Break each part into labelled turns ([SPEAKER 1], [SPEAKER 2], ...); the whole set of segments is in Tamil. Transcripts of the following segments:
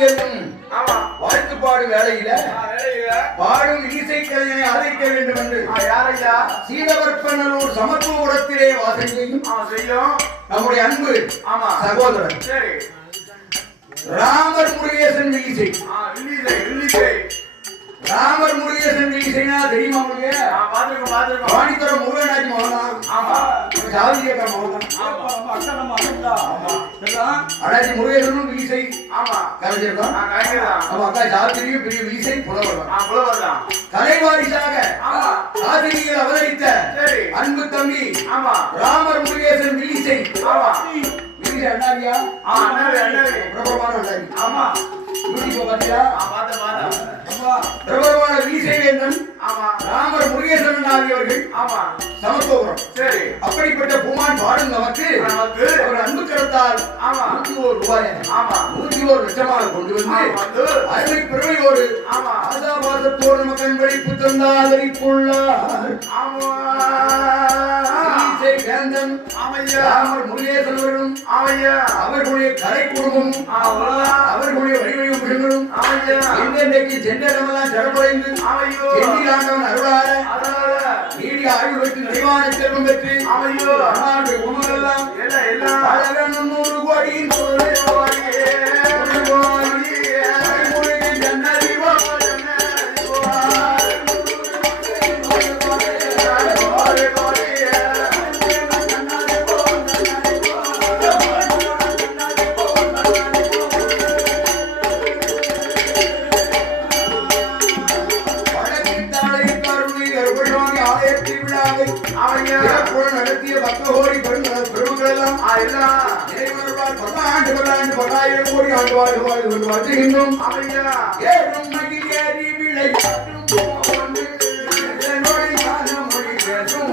[SPEAKER 1] செல்லும்
[SPEAKER 2] ஆமா.
[SPEAKER 1] வாழ்த்து பாடும் வேளையில
[SPEAKER 2] ஆ, வேலையில.
[SPEAKER 1] பாடும் இசை கலைஞனை அழைக்க வேண்டும் என்று
[SPEAKER 2] யாரையா
[SPEAKER 1] சீதவர்ப்பனூர் சமத்துவபுரத்திலே வாசம் செய்யும். நம்முடைய அன்பு
[SPEAKER 2] ஆமா.
[SPEAKER 1] சகோதரன்.
[SPEAKER 2] சரி.
[SPEAKER 1] ராமர் முருகேசன் வில்லிசை ராமர் முருகேசன் வில்லிசைனா தெரியுமா உங்களுக்கு? வாணித்தரம் முருகனாஜி மகன்.
[SPEAKER 2] ஆமா.
[SPEAKER 1] ஜாதியக்கா மகன்
[SPEAKER 2] ஆமா.
[SPEAKER 1] அடாச்சி முருகேசனும் வில்லிசை
[SPEAKER 2] ஆமா.
[SPEAKER 1] கலைஞர்தான். நம்ம அக்கா ஜாதிரியும் பெரிய வில்லிசை புலவர்
[SPEAKER 2] ஆ, புலவர்தான்.
[SPEAKER 1] கலைவாரிசாக ஆசிரியர் அவதரித்த அன்பு தம்பி
[SPEAKER 2] ஆமா.
[SPEAKER 1] ராமர் முருகேசன் வில்லிசை
[SPEAKER 2] ஆமா.
[SPEAKER 1] வில்லிசை அண்ணாவியா?
[SPEAKER 2] ஆ, அண்ணாவி, அண்ணாவி.
[SPEAKER 1] பிரபலமான அண்ணாவி.
[SPEAKER 2] ஆமா.
[SPEAKER 1] யூடியூப் பார்த்தியா?
[SPEAKER 2] ஆ, பார்த்தேன், பார்த்தேன்.
[SPEAKER 1] பிரபலமான வில்லிசை வேந்தன்
[SPEAKER 2] ஆமா.
[SPEAKER 1] ராமர் முருகேசன் அவர்கள்
[SPEAKER 2] ஆமா.
[SPEAKER 1] சமத்துவபுரம்
[SPEAKER 2] சரி.
[SPEAKER 1] அப்படிப்பட்ட பூமான் பாடும் நமக்கு
[SPEAKER 2] நமக்கு
[SPEAKER 1] அவர் அன்பு கருத்தால்
[SPEAKER 2] ஆமா.
[SPEAKER 1] நூத்தி ஒரு ரூபாய்
[SPEAKER 2] ஆமா.
[SPEAKER 1] நூத்தி ஒரு லட்சமாக கொண்டு வந்து அருமை பெருமையோடு
[SPEAKER 2] ஆமா.
[SPEAKER 1] ஆசாபாசத்தோடு நமக்கு வெளிப்பு தந்தாதரிப்புள்ளார்
[SPEAKER 2] ஆமா.
[SPEAKER 1] வில்லிசை வேந்தன்
[SPEAKER 2] ஆமையா.
[SPEAKER 1] ராமர் முருகேசன் அவர்களும்
[SPEAKER 2] ஆமையா.
[SPEAKER 1] அவர்களுடைய கலை குடும்பமும்
[SPEAKER 2] ஆமா.
[SPEAKER 1] அவர்களுடைய வழிவழியும் குடும்பங்களும்
[SPEAKER 2] ஆமையா
[SPEAKER 1] இன்றைக்கு சென்றடமெல்லாம் சிறப்படைந்து
[SPEAKER 2] ஆமையோ.
[SPEAKER 1] சென்னிலாண்டவன் அருளார
[SPEAKER 2] அதனால
[SPEAKER 1] நீடிய ஆய்வு பெற்று நிறைவான செல்வம் பெற்று அண்ணாவுடைய குணமெல்லாம்
[SPEAKER 2] எல்லாம் எல்லாம்.
[SPEAKER 1] பல வேணும் திருவிழாவை சிறப்புடன் நடத்திய பக்த கோடி பெருங்க பெருமக்கள் எல்லாம் இறைவனருளால் பல்லாண்டு பல்லாண்டு பல்லாயிரம் கோடி ஆண்டு வாழ்க என்று வாழ்த்துகின்றோம். ஏறும் மகிழ் ஏறி இதனோடு ஞான மொழி பேசும்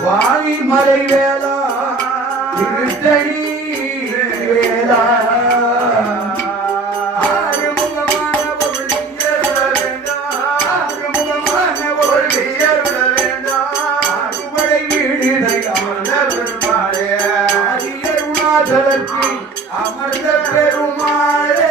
[SPEAKER 1] சுவாமி மலை வேளா. இருட்டடி வேளா அமர்ந்த பெருமாளே.